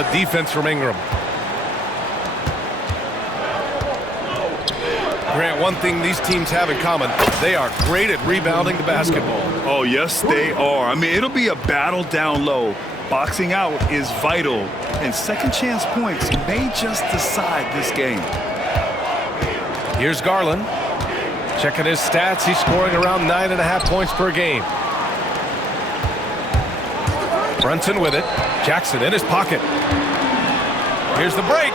The defense from Ingram. Grant, one thing these teams have in common, they are great at rebounding the basketball. Oh, yes, they are. I mean, it'll be a battle down low. Boxing out is vital, and second chance points may just decide this game. Here's Garland. Checking his stats, he's scoring around 9.5 points per game. Brunson with it. Jackson in his pocket. Here's the break.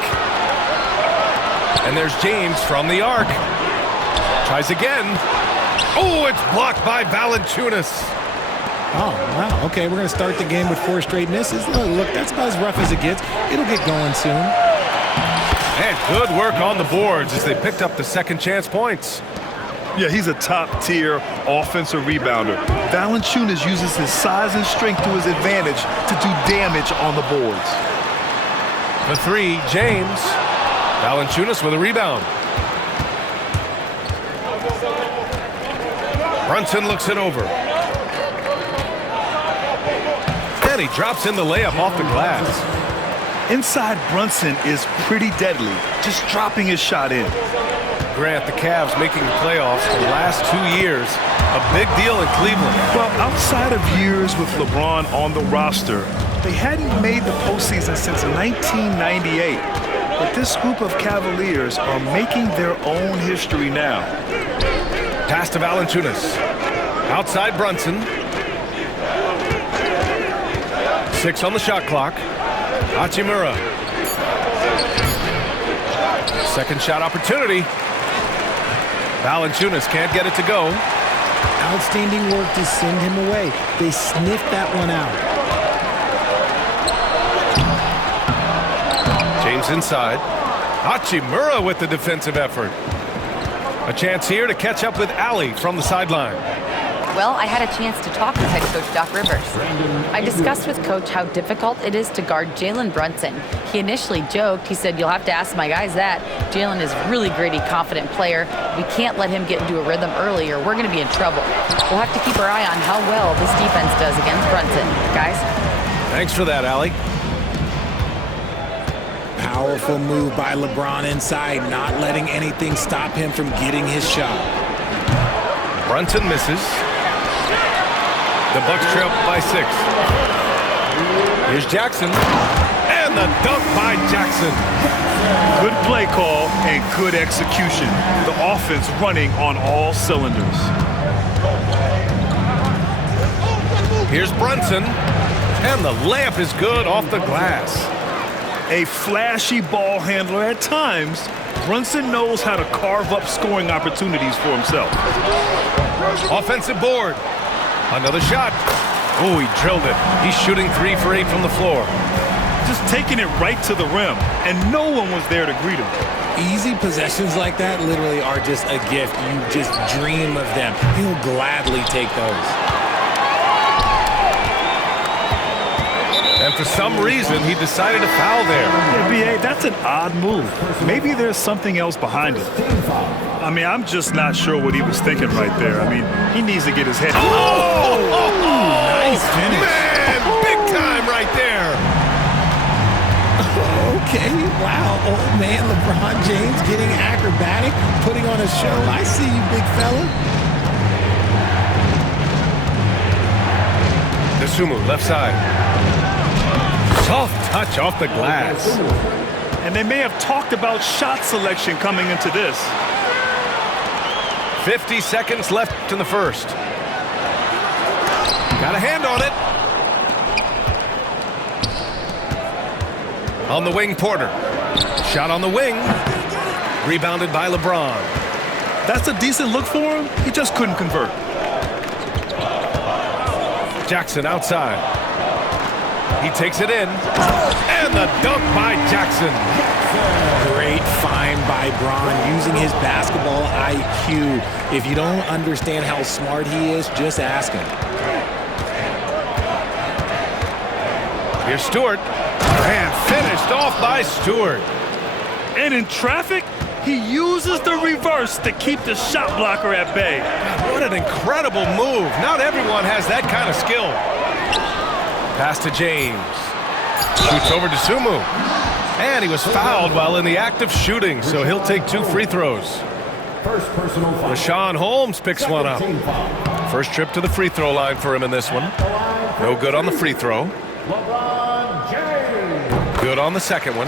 And there's James from the arc. Tries again. Oh, it's blocked by Valanciunas. Oh, wow. Okay, we're going to start the game with 4 straight misses. Look, that's about as rough as it gets. It'll get going soon. And good work on the boards as they picked up the second chance points. Yeah, he's a top-tier offensive rebounder. Valanciunas uses his size and strength to his advantage to do damage on the boards. The 3, James. Valanciunas with a rebound. Brunson looks it over. And he drops in the layup off the glass. Inside Brunson is pretty deadly, just dropping his shot in. Grant, the Cavs making the playoffs the last 2 years. A big deal in Cleveland. Well, outside of years with LeBron on the roster, they hadn't made the postseason since 1998. But this group of Cavaliers are making their own history now. Pass to Valanciunas. Outside Brunson. 6 on the shot clock. Hachimura. Second shot opportunity. Valanciunas can't get it to go. Outstanding work to send him away. They sniffed that one out. James inside. Hachimura with the defensive effort. A chance here to catch up with Ali from the sideline. Well, I had a chance to talk with head coach Doc Rivers. I discussed with coach how difficult it is to guard Jalen Brunson. He initially joked. He said, "You'll have to ask my guys that. Jalen is a really gritty, confident player. We can't let him get into a rhythm early or we're going to be in trouble. We'll have to keep our eye on how well this defense does against Brunson." Guys? Thanks for that, Ali. Powerful move by LeBron inside, not letting anything stop him from getting his shot. Brunson misses. The Bucks trail by 6. Here's Jackson. And the dunk by Jackson. Good play call and good execution. The offense running on all cylinders. Here's Brunson. And the layup is good off the glass. A flashy ball handler at times, Brunson knows how to carve up scoring opportunities for himself. Offensive board. Another shot. Oh, he drilled it. He's shooting 3 for 8 from the floor. Just taking it right to the rim, and no one was there to greet him. Easy possessions like that literally are just a gift. You just dream of them. He'll gladly take those. And for some reason, he decided to foul there. Yeah, B.A., that's an odd move. Maybe there's something else behind it. I mean, I'm just not sure what he was thinking right there. I mean, he needs to get his head. Nice finish. Man, big time right there. Okay, wow. Old man LeBron James getting acrobatic, putting on a show. I see you, big fella. Dosunmu, left side. Soft touch off the glass. And they may have talked about shot selection coming into this. 50 seconds left in the first. Got a hand on it. On the wing, Porter. Shot on the wing. Rebounded by LeBron. That's a decent look for him. He just couldn't convert. Jackson outside. He takes it in. And the dunk by Jackson. Great find by Bron using his basketball IQ. If you don't understand how smart he is, just ask him. Here's Stewart. And finished off by Stewart. And in traffic, he uses the reverse to keep the shot blocker at bay. What an incredible move. Not everyone has that kind of skill. Pass to James. Shoots over to Sumu. And he was fouled while in the act of shooting, so he'll take 2 free throws. Rashawn Holmes picks one up. First trip to the free throw line for him in this one. No good on the free throw. Good on the second one.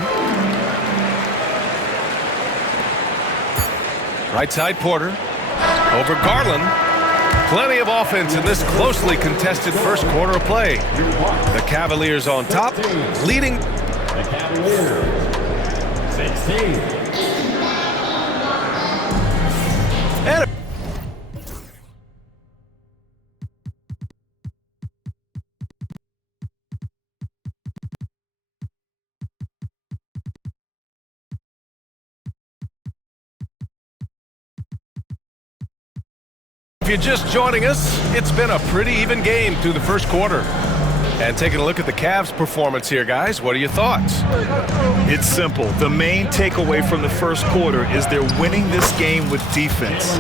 Right side Porter. Over Garland. Plenty of offense in this closely contested first quarter of play. The Cavaliers on top, leading. The Cavaliers, 16. And if you're just joining us, it's been a pretty even game through the first quarter. And taking a look at the Cavs' performance here, guys, what are your thoughts? It's simple. The main takeaway from the first quarter is they're winning this game with defense.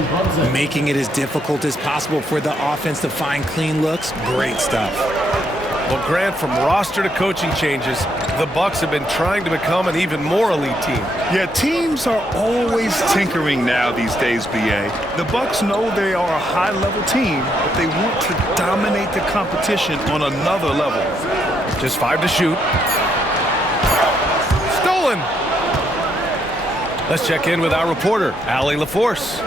Making it as difficult as possible for the offense to find clean looks. Great stuff. Well, Grant, from roster to coaching changes, the Bucks have been trying to become an even more elite team. Yeah, teams are always tinkering now these days, BA. The Bucks know they are a high-level team, but they want to dominate the competition on another level. Just 5 to shoot. Stolen. Let's check in with our reporter, Allie LaForce.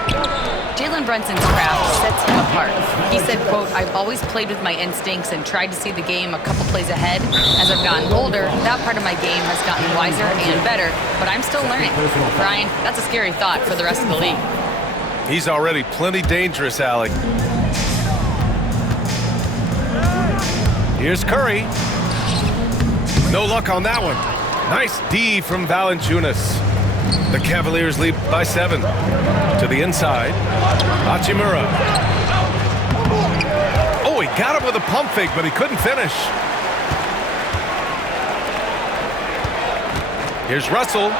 Jalen Brunson's craft sets him apart. He said, quote, "I've always played with my instincts and tried to see the game a couple plays ahead. As I've gotten older, that part of my game has gotten wiser and better, but I'm still learning." Brian, that's a scary thought for the rest of the league. He's already plenty dangerous, Allie. Here's Curry. No luck on that one. Nice D from Valanciunas. The Cavaliers lead by 7. To the inside. Hachimura. Oh, he got him with a pump fake, but he couldn't finish. Here's Russell.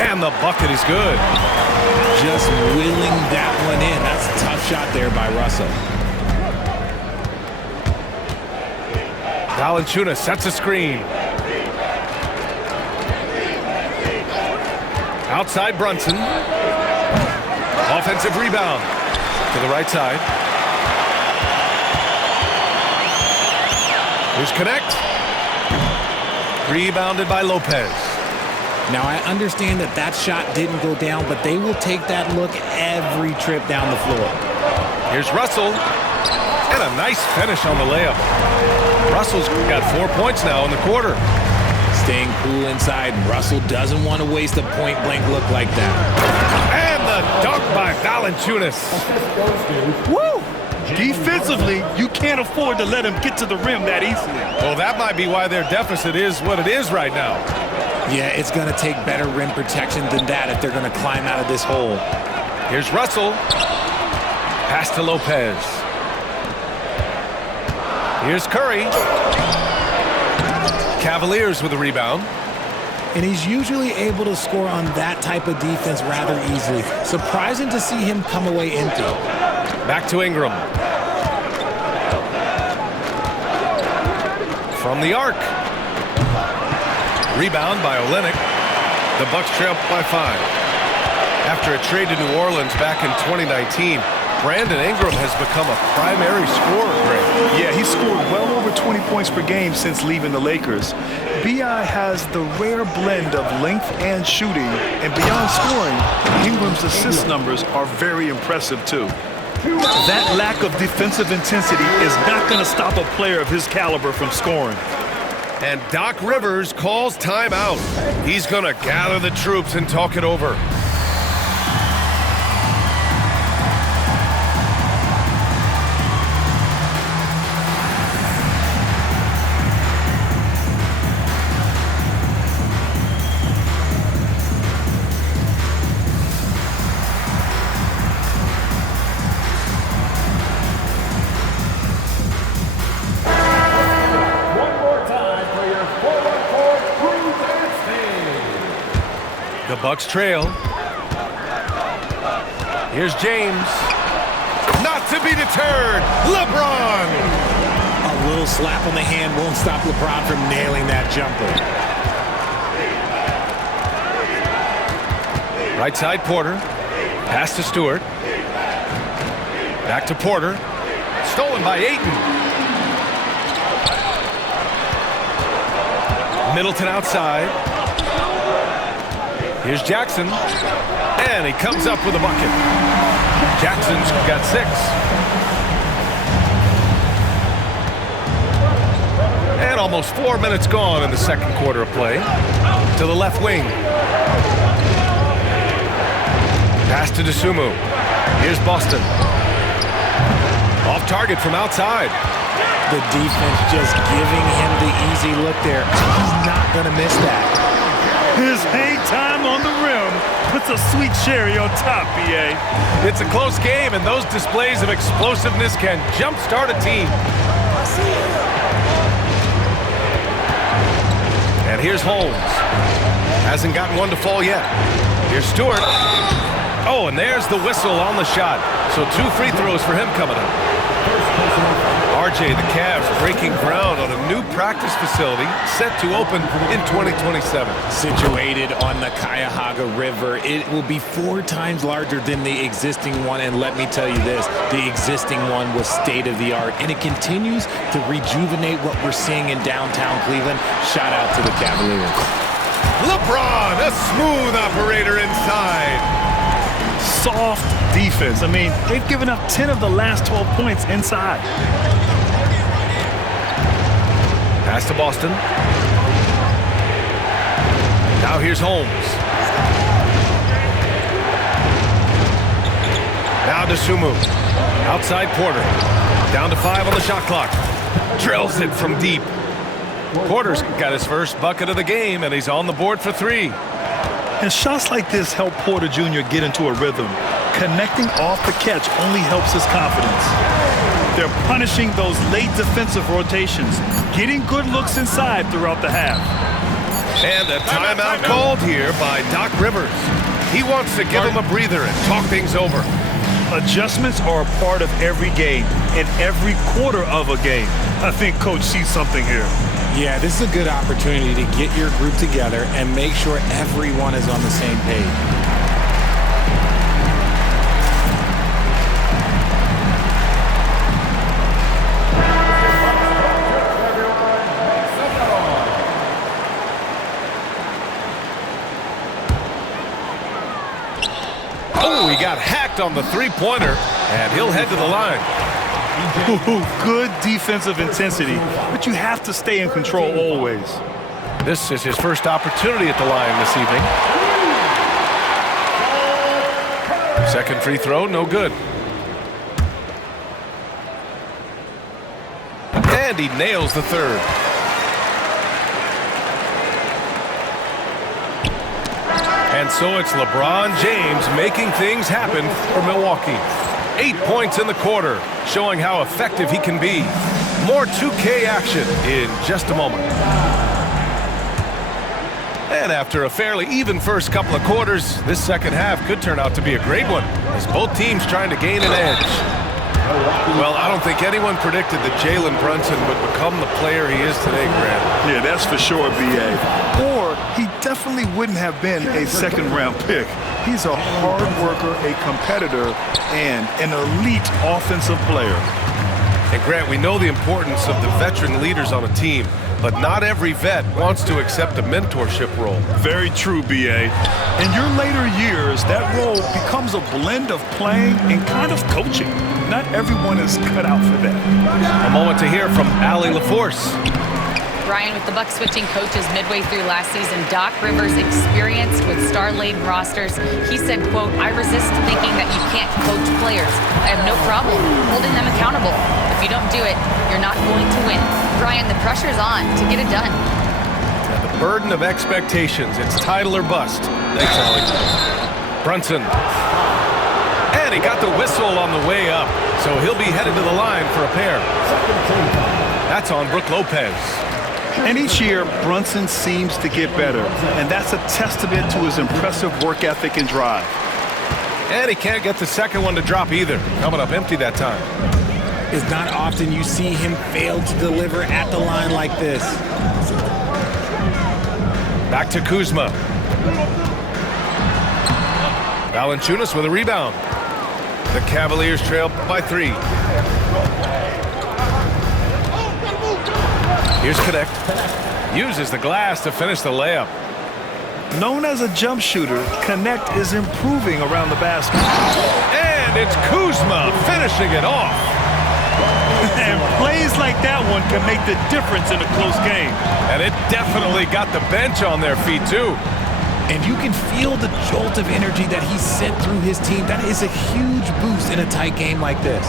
And the bucket is good. Just willing that one in. That's a tough shot there by Russell. Valanciunas sets a screen. Outside Brunson. Offensive rebound to the right side. Here's Connect. Rebounded by Lopez. Now, I understand that that shot didn't go down, but they will take that look every trip down the floor. Here's Russell. And a nice finish on the layup. Russell's got 4 points now in the quarter. Staying cool inside. Russell doesn't want to waste a point-blank look like that. And the dunk by Valanciunas. Woo! Defensively, you can't afford to let him get to the rim that easily. Well, that might be why their deficit is what it is right now. Yeah, it's going to take better rim protection than that if they're going to climb out of this hole. Here's Russell. Pass to Lopez. Here's Curry. Cavaliers with a rebound. And he's usually able to score on that type of defense rather easily. Surprising to see him come away empty. Back to Ingram. From the arc. Rebound by Olynyk. The Bucks trail by 5. After a trade to New Orleans back in 2019, Brandon Ingram has become a primary scorer, Greg. Yeah, he scored well over 20 points per game since leaving the Lakers. B.I. has the rare blend of length and shooting, and beyond scoring, Ingram's assist numbers are very impressive too. That lack of defensive intensity is not going to stop a player of his caliber from scoring. And Doc Rivers calls timeout. He's going to gather the troops and talk it over. The Bucks trail. Here's James. Not to be deterred. LeBron. A little slap on the hand won't stop LeBron from nailing that jumper. Right side, Porter. Pass to Stewart. Back to Porter. Stolen by Ayton. Middleton outside. Here's Jackson. And he comes up with a bucket. Jackson's got 6. And almost 4 minutes gone in the second quarter of play. To the left wing. Pass to Dosunmu. Here's Boston. Off target from outside. The defense just giving him the easy look there. He's not going to miss that. His hang time on the rim puts a sweet cherry on top, B.A. It's a close game, and those displays of explosiveness can jumpstart a team. And here's Holmes. Hasn't gotten one to fall yet. Here's Stewart. Oh, and there's the whistle on the shot. So 2 free throws for him coming up. RJ, the Cavs breaking ground on a new practice facility set to open in 2027. Situated on the Cuyahoga River, it will be 4 times larger than the existing one. And let me tell you this, the existing one was state-of-the-art, and it continues to rejuvenate what we're seeing in downtown Cleveland. Shout out to the Cavaliers. LeBron, a smooth operator inside. Soft defense. I mean, they've given up 10 of the last 12 points inside. Pass to Boston. Now here's Holmes. Now Dosunmu. Outside Porter. Down to 5 on the shot clock. Drills it from deep. Porter's got his first bucket of the game, and he's on the board for 3. And shots like this help Porter Jr. get into a rhythm. Connecting off the catch only helps his confidence. They're punishing those late defensive rotations, getting good looks inside throughout the half. And a timeout called here by Doc Rivers. He wants to give him a breather and talk things over. Adjustments are a part of every game and every quarter of a game. I think Coach sees something here. Yeah, this is a good opportunity to get your group together and make sure everyone is on the same page. Oh, he got hacked on the three-pointer, and he'll head to the line. Good defensive intensity, but you have to stay in control always. This is his first opportunity at the line this evening. Second free throw, no good. And he nails the third. And so it's LeBron James making things happen for Milwaukee. 8 points in the quarter, showing how effective he can be. More 2K action in just a moment. And after a fairly even first couple of quarters, this second half could turn out to be a great one, as both teams trying to gain an edge. Well, I don't think anyone predicted that Jalen Brunson would become the player he is today, Grant. Yeah, that's for sure, B.A. Or he definitely wouldn't have been a second-round pick. He's a hard worker, a competitor, and an elite offensive player. And Grant, we know the importance of the veteran leaders on a team, but not every vet wants to accept a mentorship role. Very true, B.A. In your later years, that role becomes a blend of playing and kind of coaching. Not everyone is cut out for that. A moment to hear from Allie LaForce. Brian, with the Bucks switching coaches midway through last season, Doc Rivers' experience with star-laden rosters, he said, quote, "I resist thinking that you can't coach players. I have no problem holding them accountable. If you don't do it, you're not going to win." Brian, the pressure's on to get it done. And the burden of expectations, it's title or bust. Thanks, Allie. Brunson. And he got the whistle on the way up, so he'll be headed to the line for a pair. That's on Brook Lopez. And each year, Brunson seems to get better, and that's a testament to his impressive work ethic and drive. And he can't get the second one to drop either. Coming up empty that time. It's not often you see him fail to deliver at the line like this. Back to Kuzma. Valanciunas with a rebound. The Cavaliers trail by 3. Here's Connect. Uses the glass to finish the layup. Known as a jump shooter, Connect is improving around the basket. And it's Kuzma finishing it off. And plays like that one can make the difference in a close game. And it definitely got the bench on their feet, too. And you can feel the jolt of energy that he sent through his team. That is a huge boost in a tight game like this.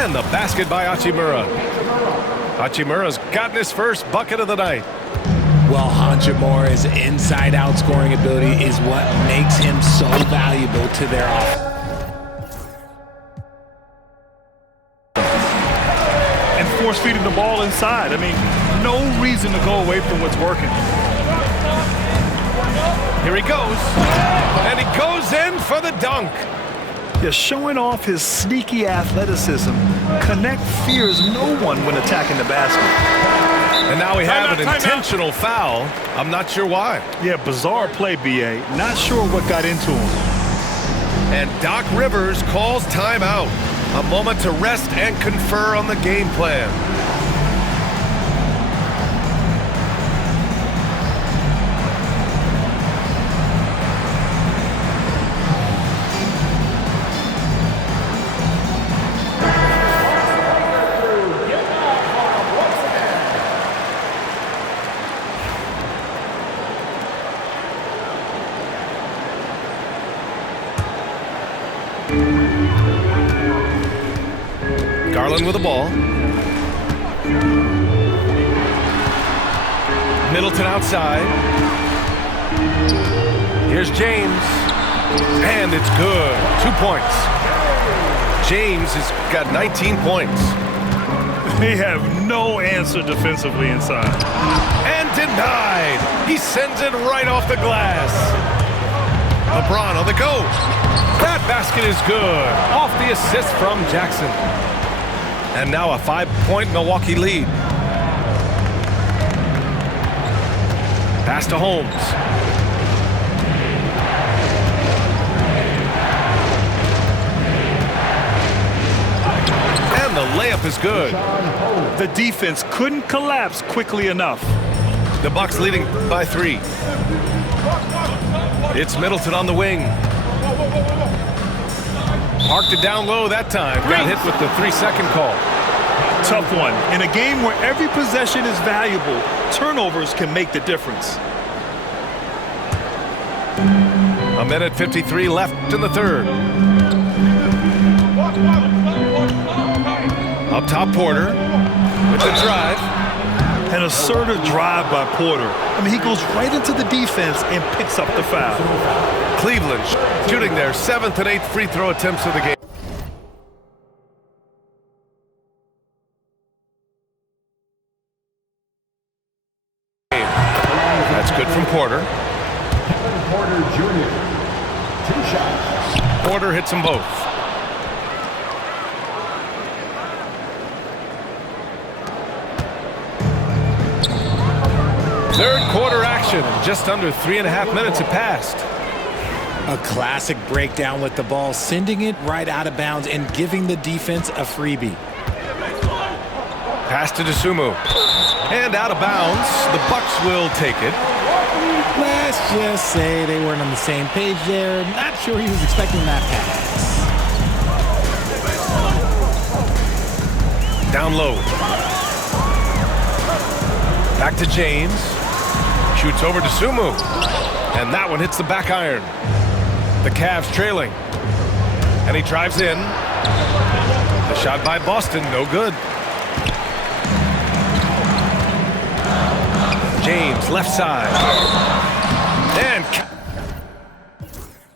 And the basket by Hachimura. Hachimura's gotten his first bucket of the night. Well, Hachimura's inside-out scoring ability is what makes him so valuable to their offense. And force-feeding the ball inside. I mean, no reason to go away from what's working. Here he goes. And he goes in for the dunk. Yeah, showing off his sneaky athleticism, Connect fears no one when attacking the basket. And now we have an intentional foul. I'm not sure why. Yeah, bizarre play, B.A. Not sure what got into him. And Doc Rivers calls timeout. A moment to rest and confer on the game plan. Garland with the ball. Middleton outside. Here's James. And it's good. 2 points. James has got 19 points. They have no answer defensively inside. And denied. He sends it right off the glass. LeBron on the go. That basket is good. Off the assist from Jackson. And now a 5-point Milwaukee lead. Pass to Holmes. And the layup is good. The defense couldn't collapse quickly enough. The Bucks leading by 3. It's Middleton on the wing. Parked it down low that time. Got hit with the 3-second call. Tough one. In a game where every possession is valuable, turnovers can make the difference. A minute 53 left in the third. Up top, Porter with the drive. An assertive drive by Porter. I mean, he goes right into the defense and picks up the foul. Cleveland shooting their 7th and 8th free throw attempts of the game. That's good from Porter. Kevin Porter Jr. 2 shots. Porter hits them both. Third quarter action. Just under 3.5 minutes have passed. A classic breakdown with the ball, sending it right out of bounds and giving the defense a freebie. Pass to Dosunmu. And out of bounds. The Bucks will take it. Let's just say they weren't on the same page there. Not sure he was expecting that pass. Down low. Back to James. Shoots over to Dosunmu. And that one hits the back iron. The Cavs trailing. And he drives in. The shot by Boston, no good. James, left side. And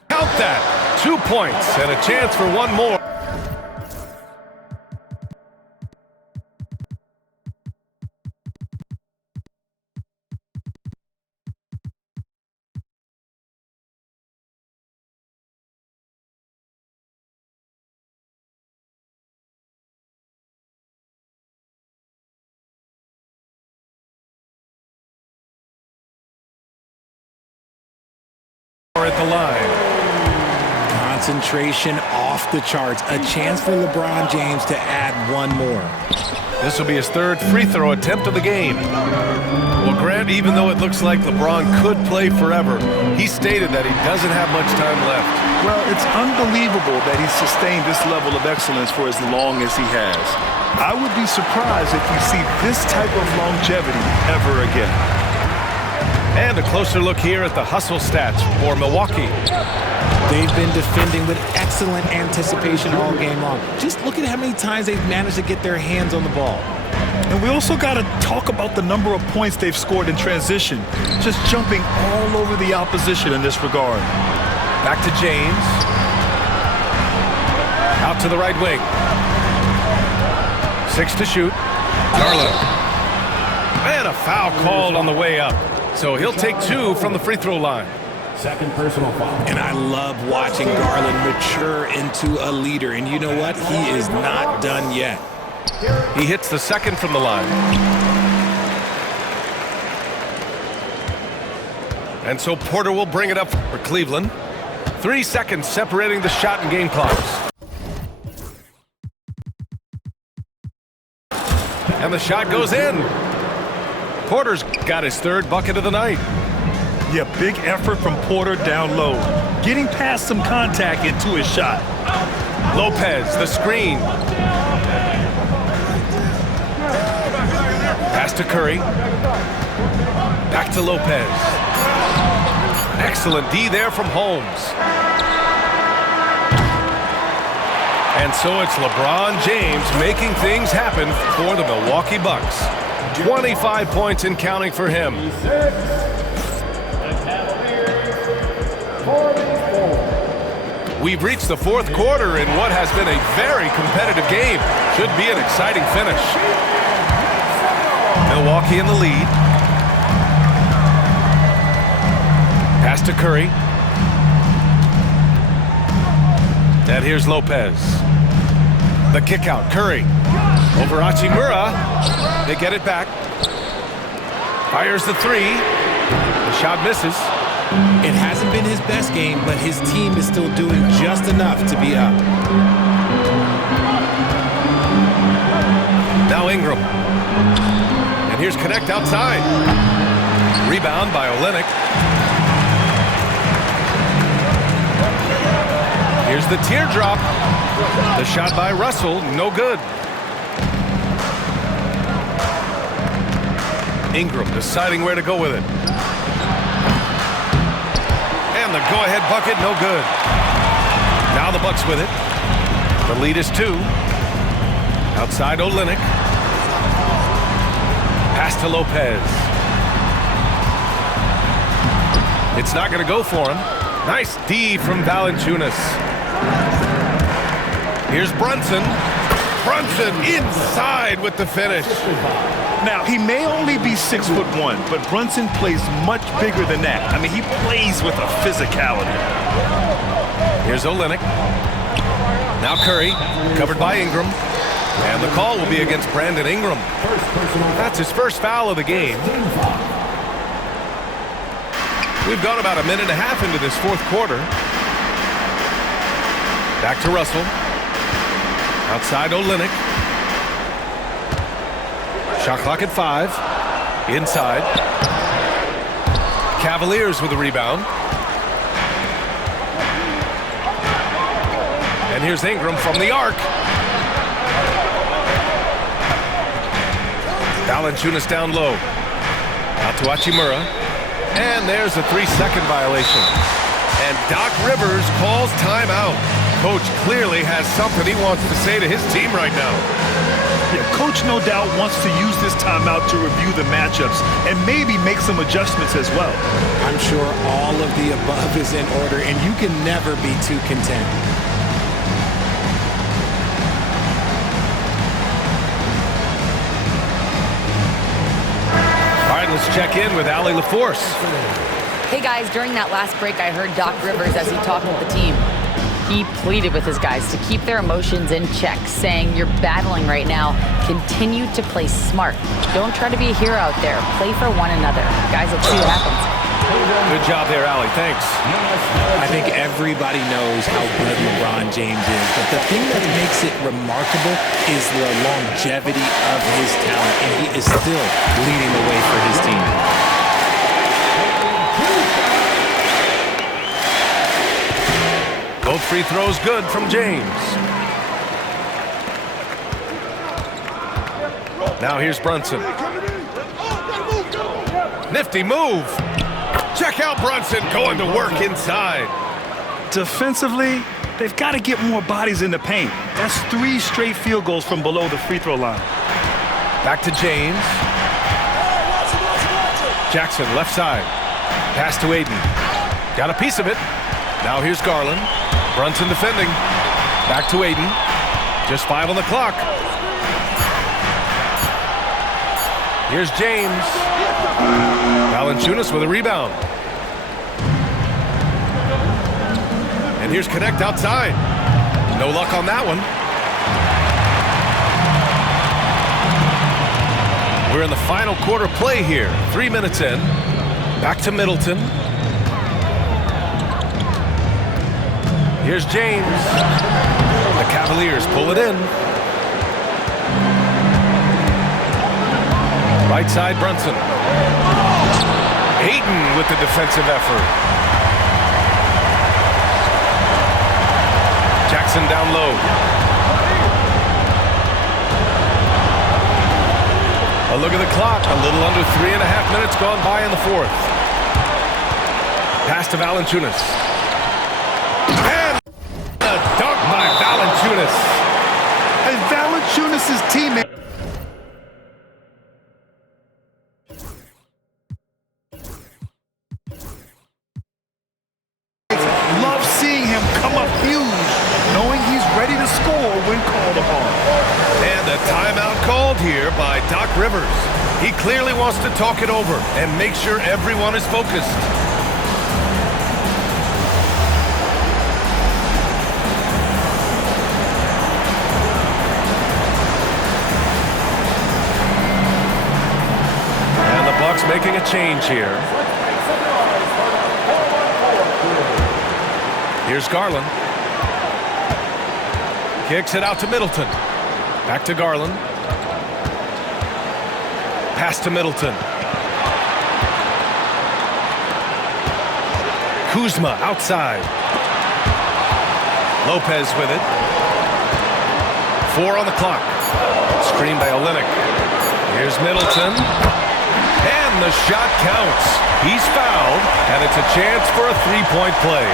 count that. 2 points and a chance for one more. the line. Concentration off the charts. A chance for LeBron James to add one more. This will be his third free throw attempt of the game. Well, Grant, even though it looks like LeBron could play forever, he stated that he doesn't have much time left. Well, it's unbelievable that he's sustained this level of excellence for as long as he has. I would be surprised if we see this type of longevity ever again. And a closer look here at the hustle stats for Milwaukee. They've been defending with excellent anticipation all game long. Just look at how many times they've managed to get their hands on the ball. And we also got to talk about the number of points they've scored in transition, just jumping all over the opposition in this regard. Back to James. Out to the right wing. 6 to shoot. Garland. And a foul called on the way up. So he'll take 2 from the free throw line. Second personal foul. And I love watching Garland mature into a leader. And you know what? He is not done yet. He hits the second from the line. And so Porter will bring it up for Cleveland. 3 seconds separating the shot and game clocks. And the shot goes in. Porter's got his third bucket of the night. Yeah, big effort from Porter down low, getting past some contact into his shot. Lopez, the screen. Pass to Curry. Back to Lopez. Excellent D there from Holmes. And so it's LeBron James making things happen for the Milwaukee Bucks. 25 points and counting for him. We've reached the fourth quarter in what has been a very competitive game. Should be an exciting finish. Milwaukee in the lead. Pass to Curry. And here's Lopez. The kick out, Curry. Over Hachimura. They get it back. Fires the 3. The shot misses. It hasn't been his best game, but his team is still doing just enough to be up. Now Ingram. And here's Connect outside. Rebound by Olynyk. Here's the teardrop. The shot by Russell, no good. Ingram deciding where to go with it. And the go-ahead bucket, no good. Now the Bucks with it. The lead is 2. Outside Olynyk. Pass to Lopez. It's not going to go for him. Nice D from Valanciunas. Here's Brunson. Brunson inside with the finish. Now, he may only be 6'1", but Brunson plays much bigger than that. I mean, he plays with a physicality. Here's Olynyk. Now Curry, covered by Ingram. And the call will be against Brandon Ingram. That's his first foul of the game. We've gone about a minute and a half into this fourth quarter. Back to Russell. Outside Olynyk. Shot clock at 5. Inside. Cavaliers with the rebound. And here's Ingram from the arc. Valanciunas down low. Out to Hachimura. And there's a 3-second violation. And Doc Rivers calls timeout. Coach clearly has something he wants to say to his team right now. Yeah, Coach no doubt wants to use this timeout to review the matchups and maybe make some adjustments as well. I'm sure all of the above is in order, and you can never be too content. All right, let's check in with Allie LaForce. Hey guys, during that last break, I heard Doc Rivers as he talked with the team. He pleaded with his guys to keep their emotions in check, saying, "You're battling right now. Continue to play smart. Don't try to be a hero out there. Play for one another." Guys, let's see what happens. Good job there, Allie. Thanks. I think everybody knows how good LeBron James is, but the thing that makes it remarkable is the longevity of his talent, and he is still leading the way for his team. Both free throws good from James. Now here's Brunson. Nifty move. Check out Brunson going to work inside. Defensively, they've got to get more bodies in the paint. That's 3 straight field goals from below the free throw line. Back to James. Jackson left side. Pass to Aiden. Got a piece of it. Now here's Garland. Brunson defending. Back to Aiden. Just 5 on the clock. Here's James. Valanciunas with a rebound. And here's Connect outside. No luck on that one. We're in the final quarter play here. 3 minutes in. Back to Middleton. Here's James. The Cavaliers pull it in. Right side, Brunson. Ayton with the defensive effort. Jackson down low. A look at the clock. A little under 3.5 minutes gone by in the fourth. Pass to Valanciunas. And a dunk by Valanciunas. And Valanciunas' teammate love seeing him come up huge, knowing he's ready to score when called upon. And a timeout called here by Doc Rivers. He clearly wants to talk it over and make sure everyone is focused. And the Bucks making a change here. Here's Garland. Kicks it out to Middleton. Back to Garland. Pass to Middleton. Kuzma outside. Lopez with it. 4 on the clock. Screen by Olynyk. Here's Middleton. And the shot counts. He's fouled, and it's a chance for a three-point play.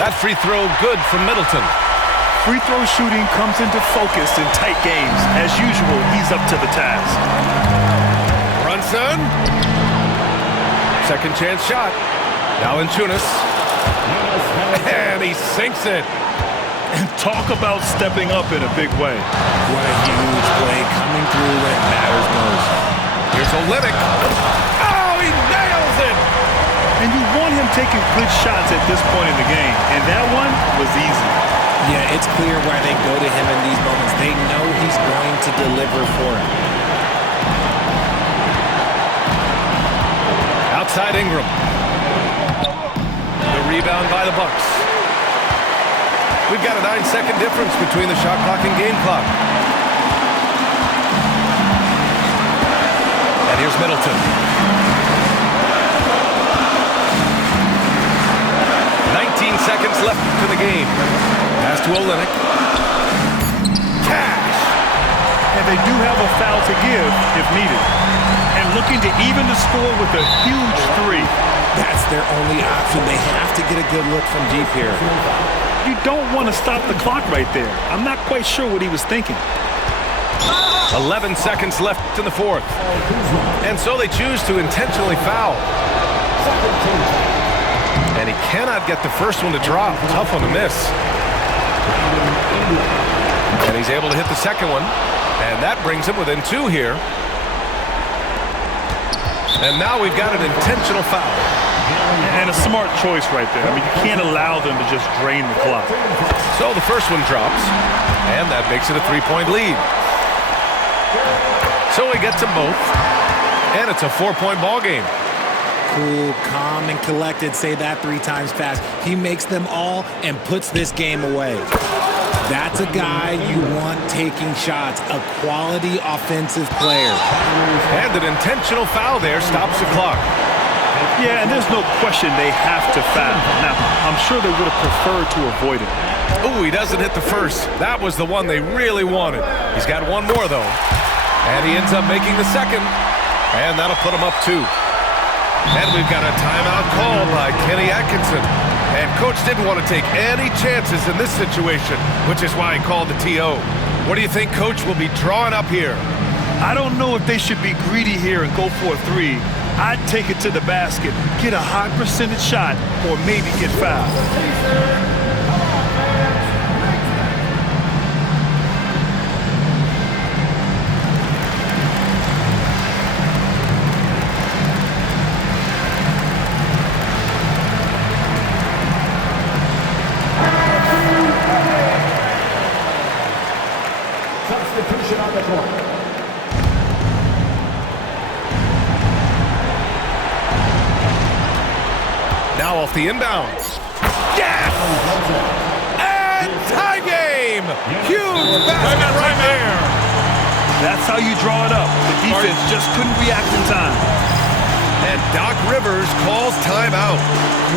That free throw good from Middleton. Free throw shooting comes into focus in tight games. As usual, he's up to the task. Brunson. Second chance shot. Valanciunas. And he sinks it. And talk about stepping up in a big way. What a huge play coming through when it matters most. Here's Olynyk. Oh, he nails it! And you want him taking good shots at this point in the game. And that one was easy. Yeah, it's clear why they go to him in these moments. They know he's going to deliver for him. Outside Ingram. The rebound by the Bucks. We've got a 9-second difference between the shot clock and game clock. And here's Middleton. 19 seconds left to the game. Pass to Olynyk. Cash. And they do have a foul to give if needed. And looking to even the score with a huge 3. That's their only option. They have to get a good look from deep here. You don't want to stop the clock right there. I'm not quite sure what he was thinking. 11 seconds left in the fourth. And so they choose to intentionally foul. And he cannot get the first one to drop. Tough one to miss. And he's able to hit the second one. And that brings him within 2 here. And now we've got an intentional foul. And a smart choice right there. I mean, you can't allow them to just drain the clock. So the first one drops. And that makes it a 3-point lead. So he gets them both. And it's a 4-point ball game. Cool, calm, and collected. Say that 3 times fast. He makes them all and puts this game away. That's a guy you want taking shots, a quality offensive player. And an intentional foul there stops the clock. Yeah, and there's no question they have to foul. Now, I'm sure they would have preferred to avoid it. Ooh, he doesn't hit the first. That was the one they really wanted. He's got one more, though. And he ends up making the second. And that'll put him up 2. And we've got a timeout called by Kenny Atkinson. And Coach didn't want to take any chances in this situation, which is why he called the TO. What do you think Coach will be drawing up here? I don't know if they should be greedy here and go for a 3. I'd take it to the basket, get a high percentage shot, or maybe get fouled. Substitution on the court. Now off the inbound. Yes! And tie game! Huge basket right there! That's how you draw it up. The defense just couldn't react in time. And Doc Rivers calls timeout.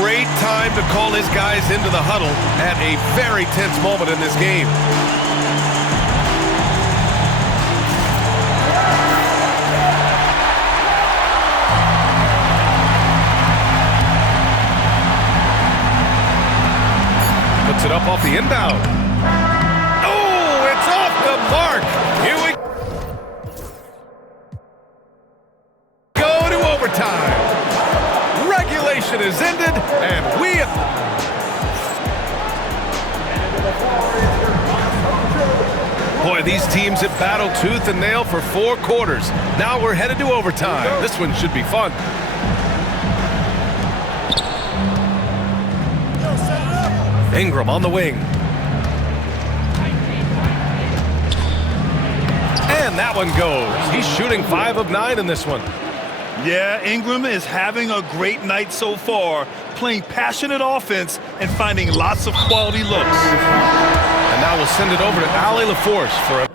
Great time to call his guys into the huddle at a very tense moment in this game. Puts it up off the inbound. Oh, it's off the mark. Here we go to overtime. Regulation is ended, and we... Boy, these teams have battled tooth and nail for 4 quarters. Now we're headed to overtime. This one should be fun. Ingram on the wing. And that one goes. He's shooting 5 of 9 in this one. Yeah, Ingram is having a great night so far, playing passionate offense and finding lots of quality looks. And now we'll send it over to Allie LaForce for an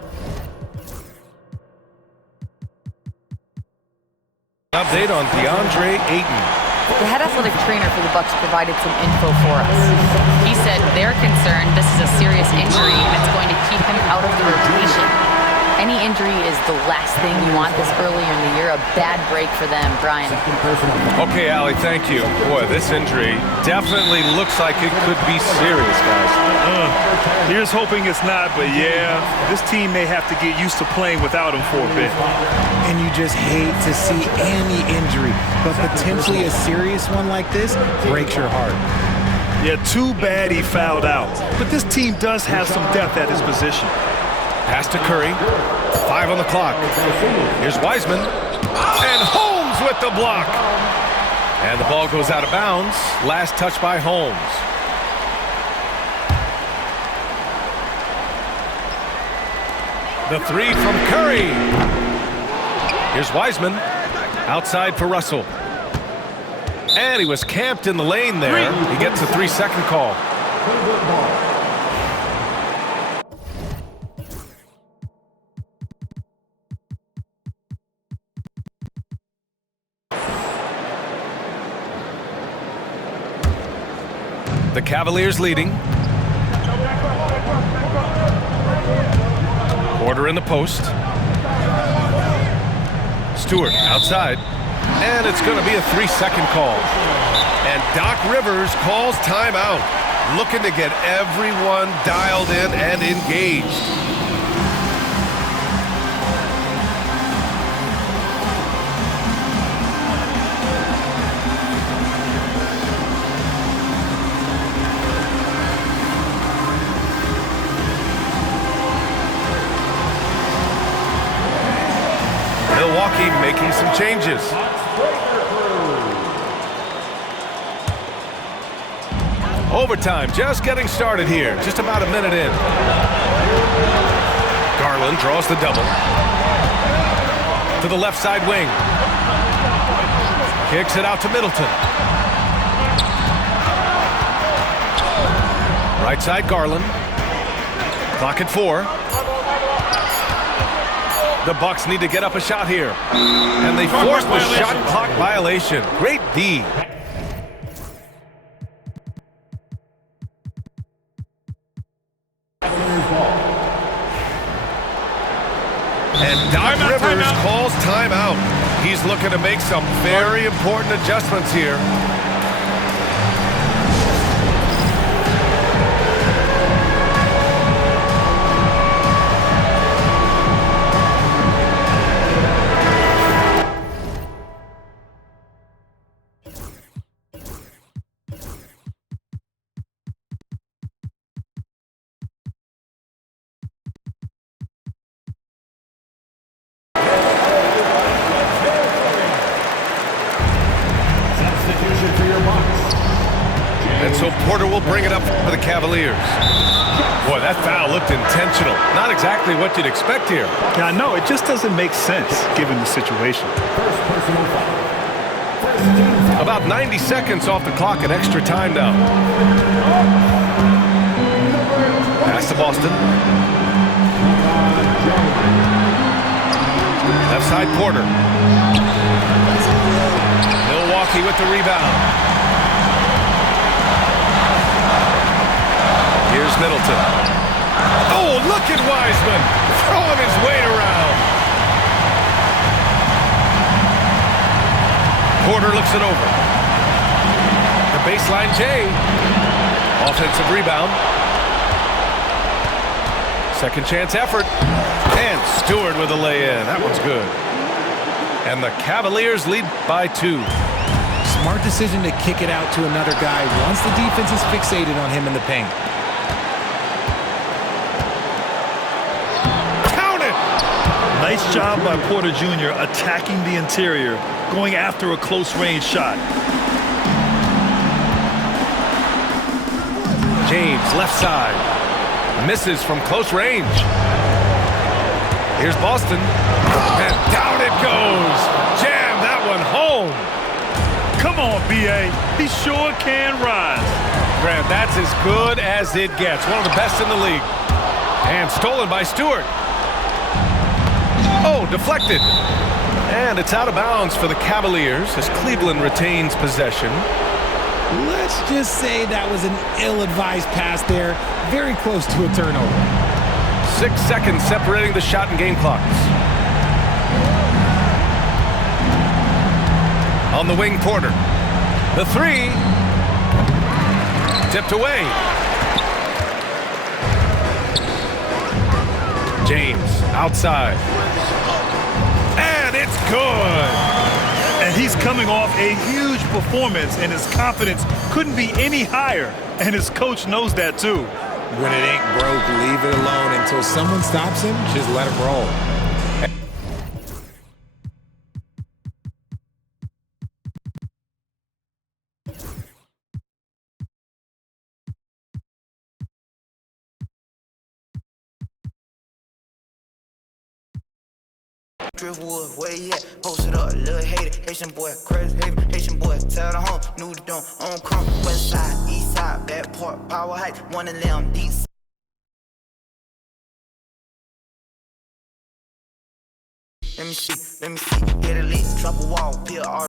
update on DeAndre Ayton. The head athletic trainer for the Bucks provided some info for us. He said they're concerned this is a serious injury and it's going to keep him out of the rotation. Any injury is the last thing you want this earlier in the year. A bad break for them, Brian. Okay, Allie, thank you. Boy, this injury definitely looks like it could be serious, guys. Here's hoping it's not, but yeah, this team may have to get used to playing without him for a bit. And you just hate to see any injury, but potentially a serious one like this breaks your heart. Yeah, too bad he fouled out. But this team does have some depth at his position. Pass to Curry. 5 on the clock. Here's Wiseman. And Holmes with the block. And the ball goes out of bounds. Last touch by Holmes. The 3 from Curry. Here's Wiseman. Outside for Russell. And he was camped in the lane there. He gets a 3-second call. The Cavaliers leading. Porter in the post. Stewart outside. And it's going to be a 3-second call. And Doc Rivers calls timeout, looking to get everyone dialed in and engaged. Milwaukee making some changes. Overtime just getting started here. Just about a minute in. Garland draws the double. To the left side wing. Kicks it out to Middleton. Right side, Garland. Clock at 4. The Bucks need to get up a shot here. And they force the shot clock violation. Great D. And Doc Rivers calls timeout. He's looking to make some very important adjustments here. And so Porter will bring it up for the Cavaliers. Boy, that foul looked intentional. Not exactly what you'd expect here. Yeah, I know. It just doesn't make sense given the situation. About 90 seconds off the clock at extra time now. Pass to Boston. Left side, Porter. Milwaukee with the rebound. Here's Middleton. Oh, look at Wiseman throwing his weight around. Porter looks it over. The baseline, Jay. Offensive rebound. Second chance effort. And Stewart with a lay-in. That one's good. And the Cavaliers lead by 2. Smart decision to kick it out to another guy once the defense is fixated on him in the paint. Nice job by Porter Jr. attacking the interior, going after a close-range shot. James, left side. Misses from close range. Here's Boston. And down it goes. Jam that one home. Come on, B.A. He sure can rise. Grant, that's as good as it gets. One of the best in the league. And stolen by Stewart. Oh, deflected. And it's out of bounds for the Cavaliers as Cleveland retains possession. Let's just say that was an ill-advised pass there. Very close to a turnover. 6 seconds separating the shot and game clocks. On the wing, Porter. The 3. Tipped away. James, outside. And it's good. And he's coming off a huge performance, and his confidence couldn't be any higher. And his coach knows that, too. When it ain't broke, leave it alone until someone stops him. Just let him roll. Driftwood, where he at? Posted up, little hater. Haitian boy, crazy hater. Haitian boy, tell the home. New don't on crump. West side, east side, back port, power heights. One of them, deep. Let me see, get it lit. Drop a wall, peel all